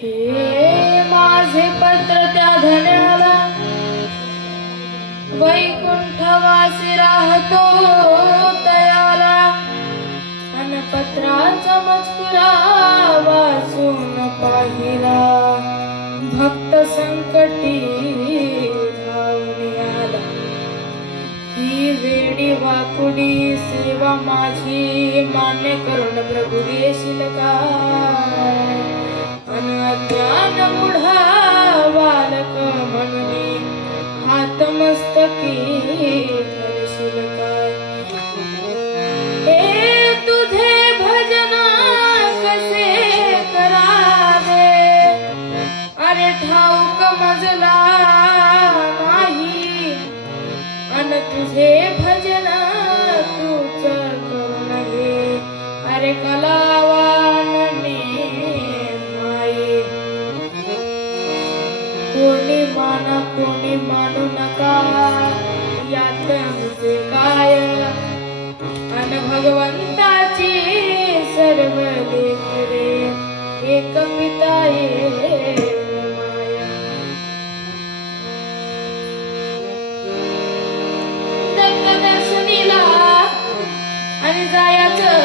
हे माझे पत्र त्या धन्याला वैकुंठवासी राहतो तयाला अन पत्राचा मजकुरा वाचून पाहिला भक्त संकटी धावून आला ही वेडी वाकुडी सेवा माझी मान्य करून प्रभू देशील का अज्ञान मुढा बालक म्हणून हात मस्तकी धरशील काय हे तुझे भजन कसे करावे अरे ठाऊक मजला नाही अन तुझे भजन तूच करून घे अरे कलावान कोणी मानू नका यात मुझे काय अन भगवंताची सर्व लेकरे एक पिता माया दत्त दर्शनीला आणि जायचं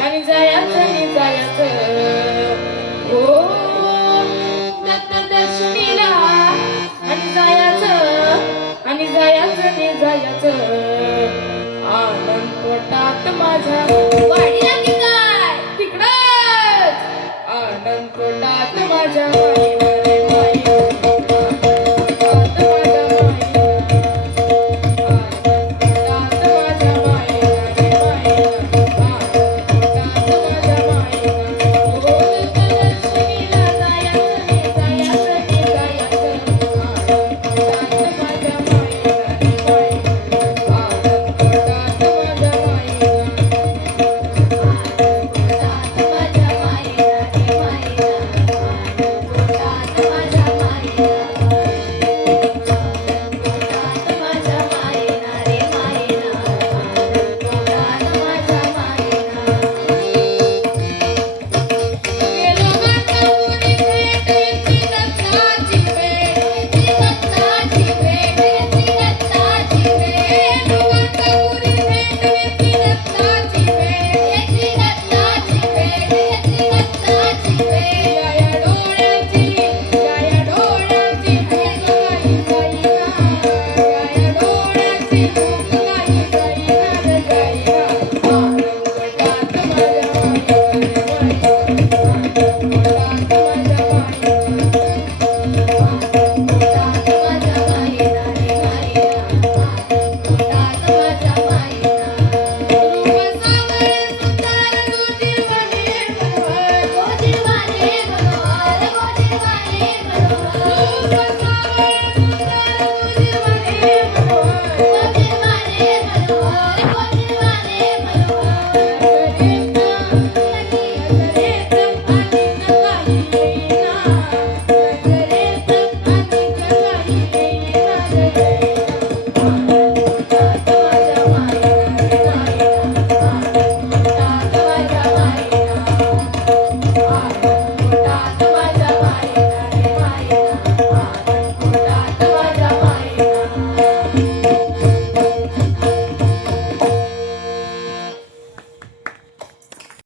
आणि जायचं आणि जायचं हो जायचं आनंद पोटात माझ्या वाढीला की काय तिकडच आनंद पोटात माझ्या माझ्या